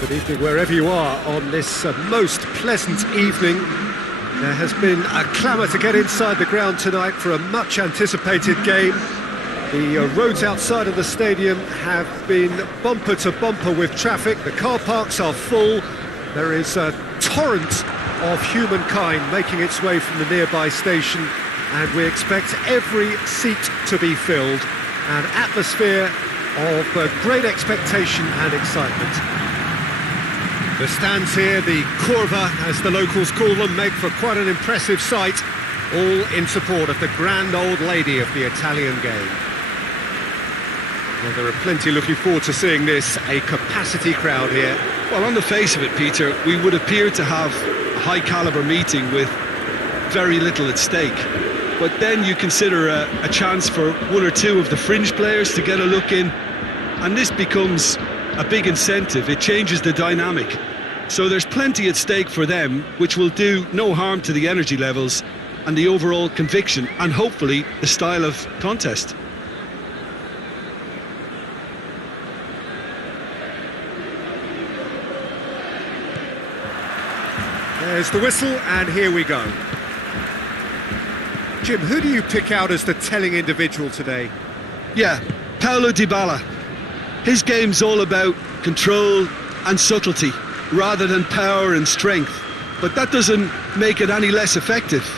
Good evening wherever you are on this most pleasant evening. There has been a clamour to get inside the ground tonight for a much anticipated game. The roads outside of the stadium have been bumper to bumper with traffic. The car parks are full. There is a torrent of humankind making its way from the nearby station, and we expect every seat to be filled. An atmosphere of great expectation and excitement. The stands here, the curva as the locals call them, make for quite an impressive sight, all in support of the grand old lady of the Italian game. Well, there are plenty looking forward to seeing this, a capacity crowd here. Well, on the face of it, Peter, we would appear to have a high-caliber meeting with very little at stake. But then you consider a chance for one or two of the fringe players to get a look in, and this becomes a big incentive. It changes the dynamic. So there's plenty at stake for them, which will do no harm to the energy levels and the overall conviction, and hopefully the style of contest. There's the whistle, and here we go. Jim, who do you pick out as the telling individual today? Yeah, Paulo Dybala. His game's all about control and subtlety, rather than power and strength. But that doesn't make it any less effective.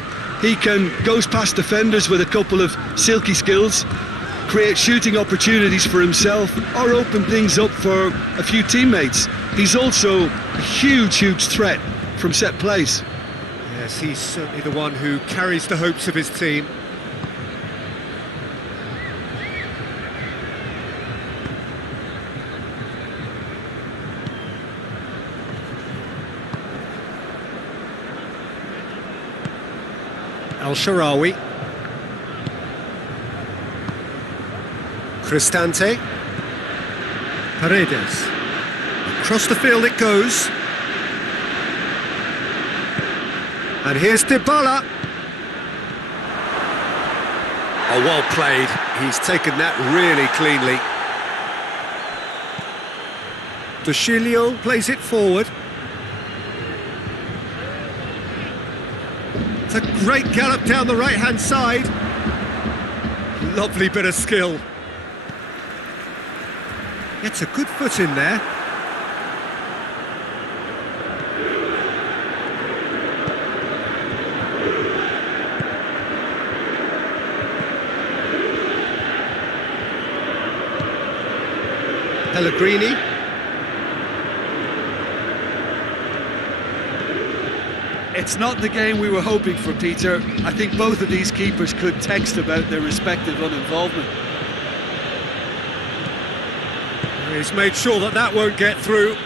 He can goes past defenders with a couple of silky skills, create shooting opportunities for himself, or open things up for a few teammates. He's also a huge threat from set plays. Yes, he's certainly the one who carries the hopes of his team. El-Shaarawy. Cristante. Paredes. Across the field it goes. And here's Dybala. Oh, well played. He's taken that really cleanly. De Sciglio plays it forward. It's a great gallop down the right-hand side. Lovely bit of skill. Gets a good foot in there. Pellegrini. It's not the game we were hoping for, Peter. I think both of these keepers could text about their respective uninvolvement. He's made sure that that won't get through.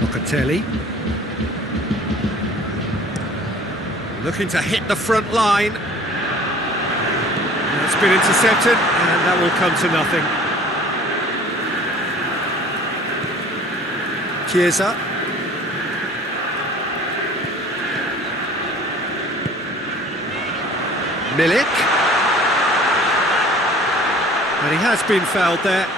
Locatelli. Looking to hit the front line. It's been intercepted, and that will come to nothing. Chiesa. Milik. And he has been fouled there.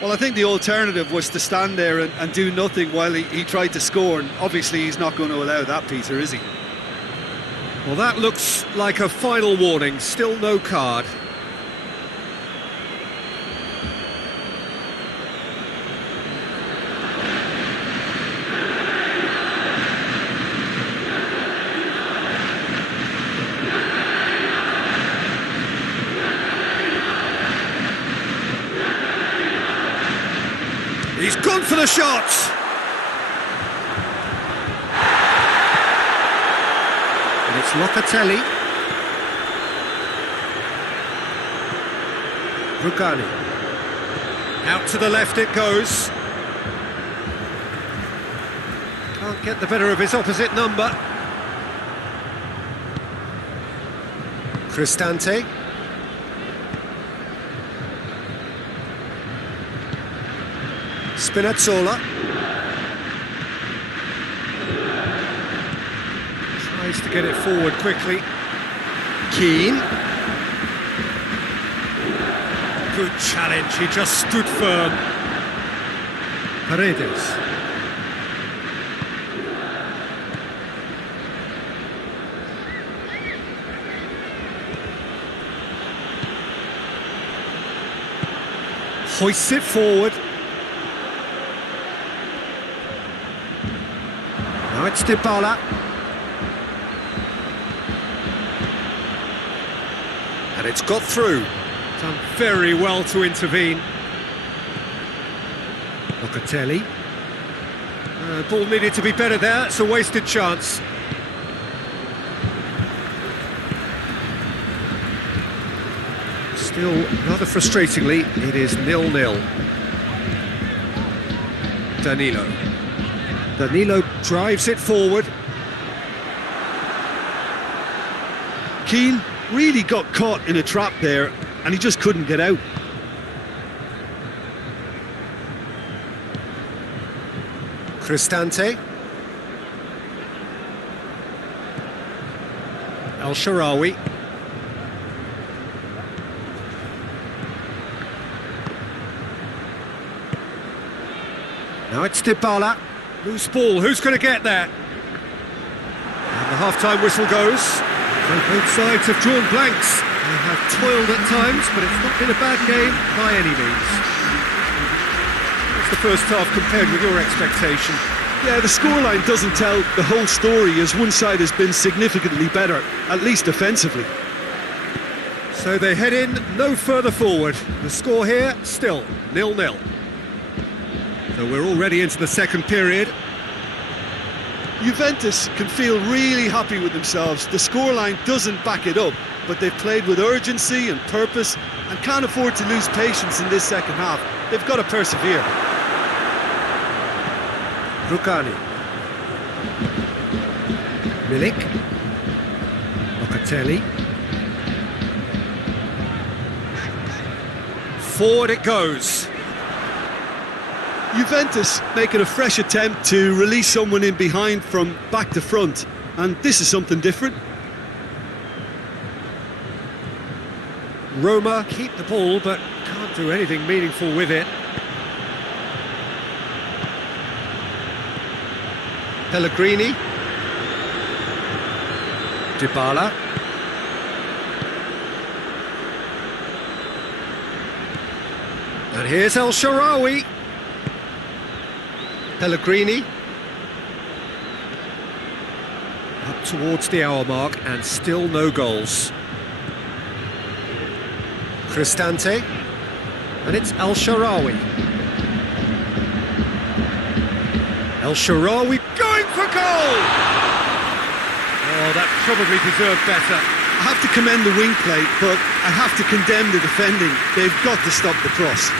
Well, I think the alternative was to stand there and do nothing while he tried to score, and obviously he's not going to allow that, Peter, is he? Well, that looks like a final warning. Still no card. He's gone for the shot! And it's Locatelli. Rugani. Out to the left it goes. Can't get the better of his opposite number. Cristante. Spinazzola. Tries to get it forward quickly. Keane. Good challenge, he just stood firm. Paredes. Hoists it forward. Now it's Dybala. And it's got through. Done very well to intervene. Locatelli. Ball needed to be better there, it's a wasted chance. Still, rather frustratingly, it is 0-0. Danilo drives it forward. Keane really got caught in a trap there, and he just couldn't get out. Cristante. El Shaarawy. Now it's Dybala. Loose ball, who's going to get there? And the half-time whistle goes. So both sides have drawn blanks. They have toiled at times, but it's not been a bad game by any means. What's the first half compared with your expectation? Yeah, the scoreline doesn't tell the whole story, as one side has been significantly better, at least offensively. So they head in no further forward. The score here, still 0-0. So we're already into the second period. Juventus can feel really happy with themselves. The scoreline doesn't back it up, but they've played with urgency and purpose and can't afford to lose patience in this second half. They've got to persevere. Rugani. Milik. Locatelli. Forward it goes. Juventus making a fresh attempt to release someone in behind from back to front, and this is something different. Roma keep the ball but can't do anything meaningful with it. Pellegrini. Dybala. And here's El Shaarawy. Pellegrini. Up towards the hour mark and still no goals. Cristante. And it's El Shaarawy. El Shaarawy going for goal! Oh, that probably deserved better. I have to commend the wing play, but I have to condemn the defending. They've got to stop the cross.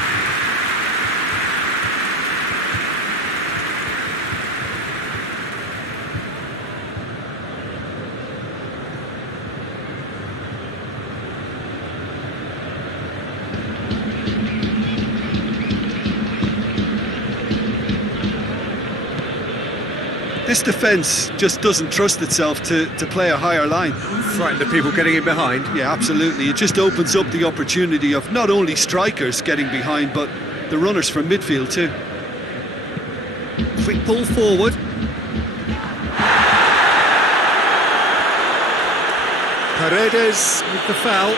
This defence just doesn't trust itself to play a higher line. Frightened of people getting in behind. Yeah, absolutely. It just opens up the opportunity of not only strikers getting behind, but the runners from midfield too. Quick ball forward. Paredes with the foul.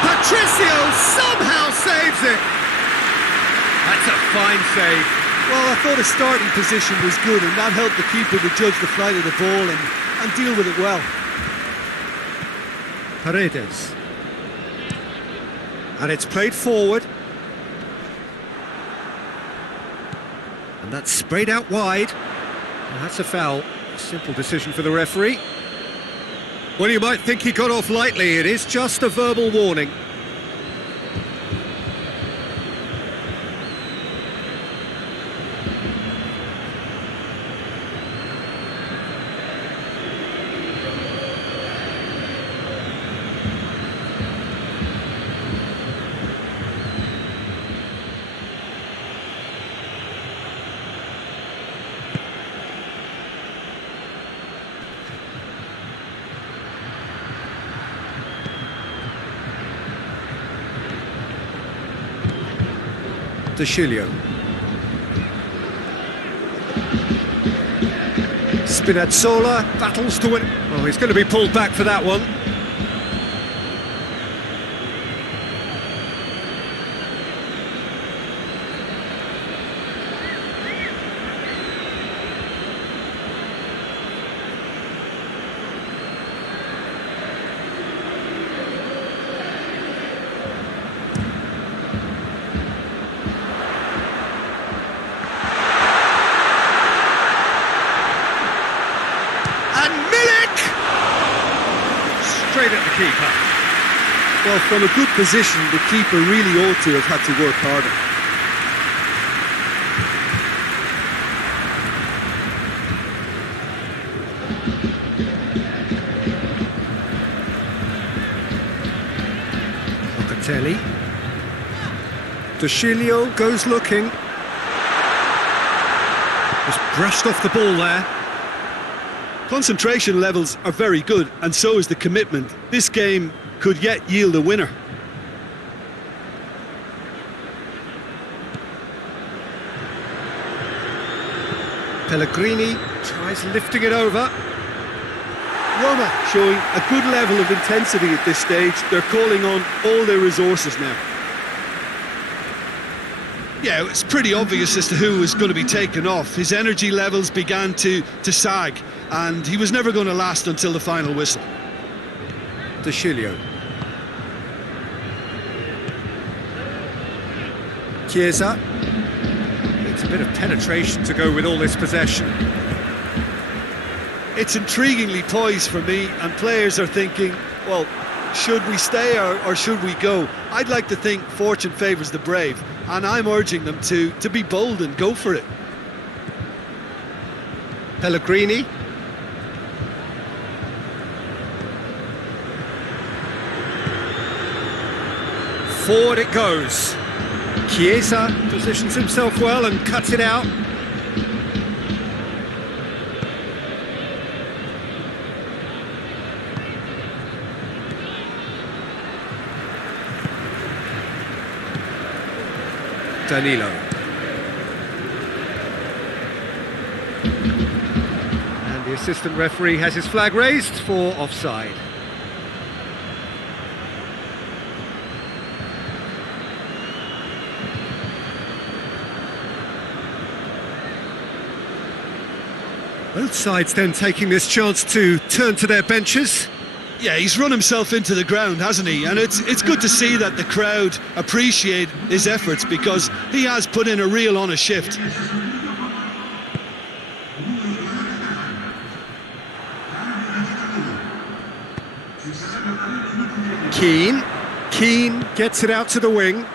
Patricio somehow saves it. That's a fine save. Well, I thought his starting position was good, and that helped the keeper to judge the flight of the ball and deal with it well. Paredes. And it's played forward. And that's sprayed out wide. And that's a foul. A simple decision for the referee. Well, you might think he got off lightly. It is just a verbal warning. D'Achillio. Spinazzola battles to win. Oh, he's going to be pulled back for that one. Straight at the keeper. Well, from a good position, the keeper really ought to have had to work harder. Locatelli. D'Achillio goes looking. Just brushed off the ball there. Concentration levels are very good, and so is the commitment. This game could yet yield a winner. Pellegrini tries lifting it over. Roma showing a good level of intensity at this stage. They're calling on all their resources now. Yeah, it's pretty obvious as to who was going to be taken off. His energy levels began to sag, and he was never going to last until the final whistle. D'Achillio. Chiesa. Needs a bit of penetration to go with all this possession. It's intriguingly poised for me, and players are thinking, well, should we stay or should we go? I'd like to think fortune favours the brave, and I'm urging them to be bold and go for it. Pellegrini. Forward it goes. Chiesa positions himself well and cuts it out. Danilo. And the assistant referee has his flag raised for offside. Both sides then taking this chance to turn to their benches. Yeah, he's run himself into the ground, hasn't he? And it's good to see that the crowd appreciate his efforts, because he has put in a real honest shift. Keane gets it out to the wing.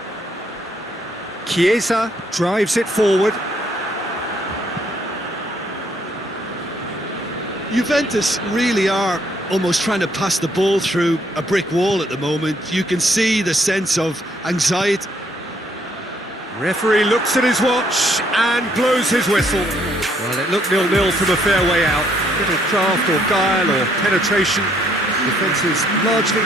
Chiesa drives it forward. Juventus really are almost trying to pass the ball through a brick wall at the moment. You can see the sense of anxiety. Referee looks at his watch and blows his whistle. Well, it looked 0-0 from a fair way out. Little craft or guile or penetration. Defence is largely